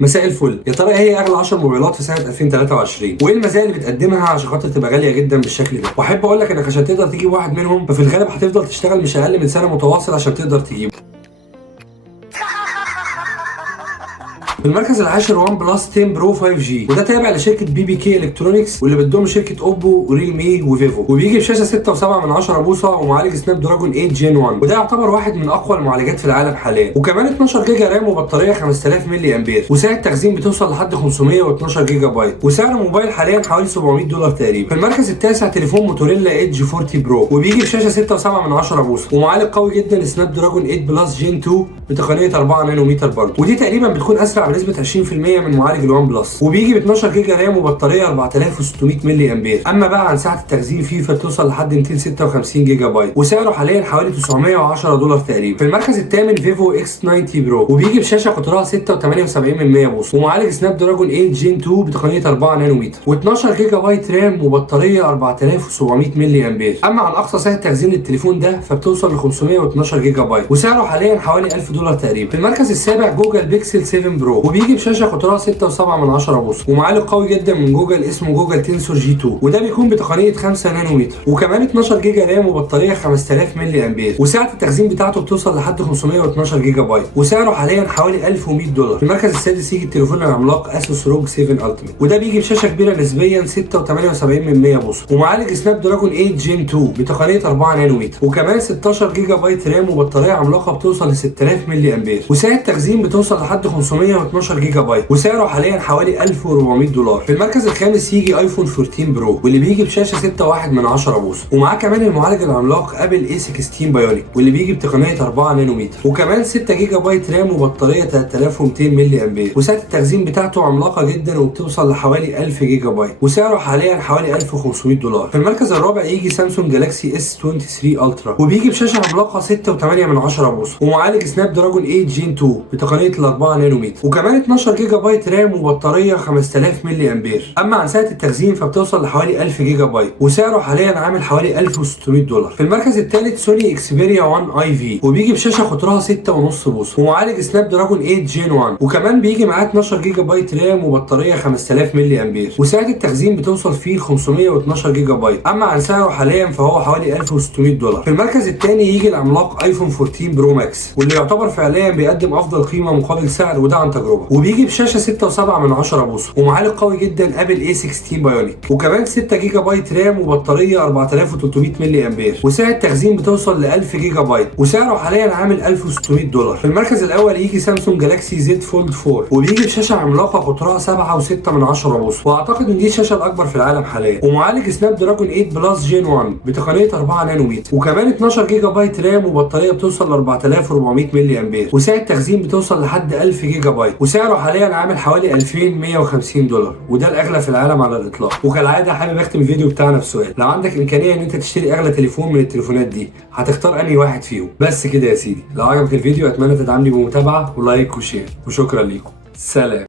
مساء الفل. يا ترى ايه هي اغلى 10 موبايلات في سنه 2023 وايه المزايا اللي بتقدمها عشان خاطر تبقى غاليه جدا بالشكل ده؟ واحب اقول لك انك عشان تقدر تجيب واحد منهم ففي الغالب هتفضل تشتغل مش اقل من سنه متواصل عشان تقدر تجيبه. في المركز العاشر وان بلس 10 برو 5 جي، وده تابع لشركه بي بي كي الكترونكس واللي بتضم شركه اوبو وريلمي وفيفو، وبيجي بشاشه 6.7 بوصه ومعالج سناب دراجون 8 جين 1، وده يعتبر واحد من اقوى المعالجات في العالم حاليا، وكمان 12 جيجا رام وبطاريه 5000 ملي امبير، وسعه تخزين بتوصل لحد 512 جيجا بايت، وسعر الموبايل حاليا حوالي $700 تقريبا. في المركز التاسع تليفون موتوريلا ايدج 40 برو، وبيجي بشاشه 6.7 بوصه ومعالج قوي جدا سناب دراجون 8 بلس جين 2 بتقنيه 4 نانومتر برضه، ودي تقريبا بتكون اسرع بنسبه 20% من معالج الوان بلس، وبيجي ب 12 جيجا رام وبطاريه 4600 ملي امبير. اما بقى عن سعه التخزين فيه فبتوصل لحد 256 جيجا بايت، وسعره حاليا حوالي $910 تقريبا. في المركز الثامن فيفو اكس 90 برو، وبيجي بشاشه قطرها 6.78 بوصه ومعالج سناب دراجون 8 جين 2 بتقنيه 4 نانومتر و12 جيجا بايت رام وبطاريه 4700 ملي امبير. اما عن اقصى سعه تخزين للتليفون ده فبتوصل ل 512 جيجا بايت، وسعره حاليا حوالي $1000 تقريبا. في المركز السابع جوجل بيكسل 7 برو، وبيجي بشاشه قطرها 6.7 بوصه ومعالج قوي جدا من جوجل اسمه جوجل تنسور جي 2، وده بيكون بتقنيه 5 نانومتر، وكمان 12 جيجا رام وبطاريه 5000 ملي امبير، وسعه التخزين بتاعته بتوصل لحد 512 جيجا بايت، وسعره حاليا حوالي $1100. في المركز السادس يجي التليفون العملاق اسوس روج 7 التيميت، وده بيجي بشاشه كبيره نسبيا 6.78 بوصه ومعالج سناب دراجون 8 جين 2 بتقنيه 4 نانومتر، وكمان 16 جيجا بايت رام وبطاريه عملاقه بتوصل ل 6000 ملي امبير، وسعه التخزين بتوصل لحد 512 جيجا بايت، وسعره حاليا حوالي $1400. في المركز الخامس يجي ايفون 14 برو، واللي بيجي بشاشه 6.1 بوصه ومعاه كمان المعالج العملاق ابل اي 16 بايونيك، واللي بيجي بتقنيه 4 نانومتر، وكمان 6 جيجا بايت رام وبطاريه 3200 ملي امبير، وسعه التخزين بتاعته عملاقه جدا وبتوصل لحوالي 1000 جيجا بايت، وسعره حاليا حوالي $1500. في المركز الرابع يجي سامسونج جالاكسي اس 23 الترا، وبيجي بشاشه عملاقه 6.8 بوصه ومعالج سناب دراجون 8 جين 2 بتقنيه 4 نانومتر، وكمان 12 جيجا بايت رام وبطاريه 5000 ملي امبير. اما عن سعه التخزين فبتوصل لحوالي 1000 جيجا بايت، وسعره حاليا عامل حوالي $1600. في المركز الثالث سوني اكسبيريا 1 اي في، وبيجي بشاشه قطرها 6.5 بوصه ومعالج سناب دراجون 8 جين 1، وكمان بيجي معاه 12 جيجا بايت رام وبطاريه 5000 ملي امبير، وسعه التخزين بتوصل فيه ل 512 جيجا بايت. اما عن سعره حاليا فهو حوالي $1600. في المركز الثاني يجي العملاق ايفون 14 برو ماكس، واللي يعتبر فعليا بيقدم افضل قيمه مقابل سعر، وده عن تجربه، وبيجي بشاشه 6.7 بوصه ومعالج قوي جدا ابل اي 16 بايونيك، وكمان 6 جيجا بايت رام وبطاريه 4300 ملي امبير، وسعه التخزين بتوصل ل 1000 جيجا بايت، وسعره حاليا عامل $1600. في المركز الاول يجي سامسونج جالاكسي زد فولد 4، وبيجي بشاشه عملاقه قطرها 7.6 بوصه، واعتقد ان دي الشاشه الاكبر في العالم حاليا، ومعالج سناب دراجون 8 بلس جين 1 بتقنيه 4 نانومتر، وكمان 12 جيجا بايت رام وبطاريه بتوصل ل 4400 ملي امبير، وسعه التخزين بتوصل لحد 1000 جيجا بايت، وسعره حاليا عامل حوالي $2150، وده الاغلى في العالم على الاطلاق. وكالعاده حابب اختم الفيديو بتاعنا بسؤال: لو عندك امكانيه ان انت تشتري اغلى تليفون من التليفونات دي هتختار انهي واحد فيهم؟ بس كده يا سيدي، لو عجبك الفيديو اتمنى تدعمني بمتابعه ولايك وشير، وشكرا ليكم. سلام.